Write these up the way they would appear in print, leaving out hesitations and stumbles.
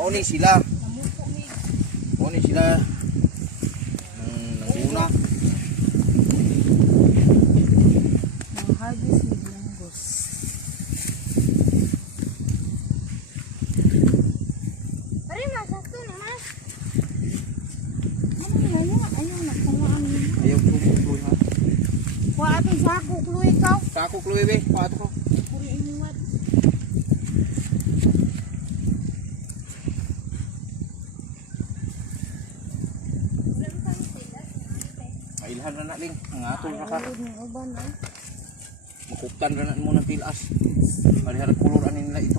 Mauni sila. Mauni sila. Nanguna. Harvest with monggos. Pare, masakto naman. Ayaw na kuhaan. Ayaw kluy ha. Kuha ating sako, kluy ikaw. Sako kluy be, pato ko. Puri inuwat. Mailhan na ling, ngatol na ka. Uban na. Makuptan na mo ng tilas. Palihan kuluran nila ito.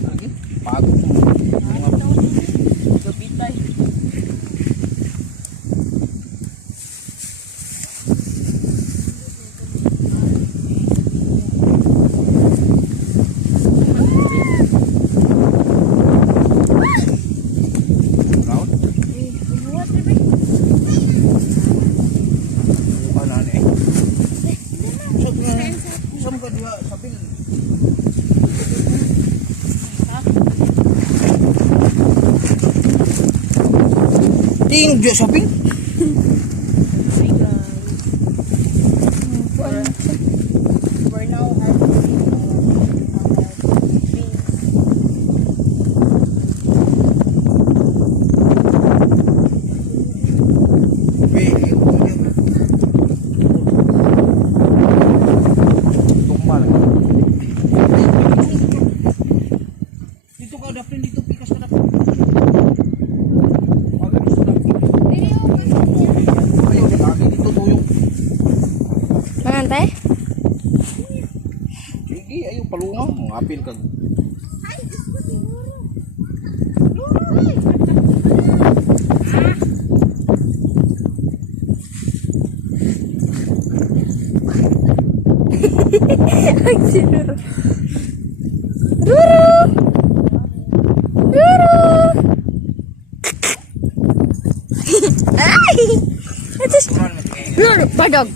Lagi, pagod mo. Gabitay. Tingog dia shopping. We're now harvesting beans. Tumbal. Dito ka dapat dito pikas ka dapat. Mangantay? Sige, ayaw palungaw. Ngapil ka. Ay, gusto siguro. Ay, siguro. Ruru! Ruru! Ay! Ito siya. Ruru! Padog!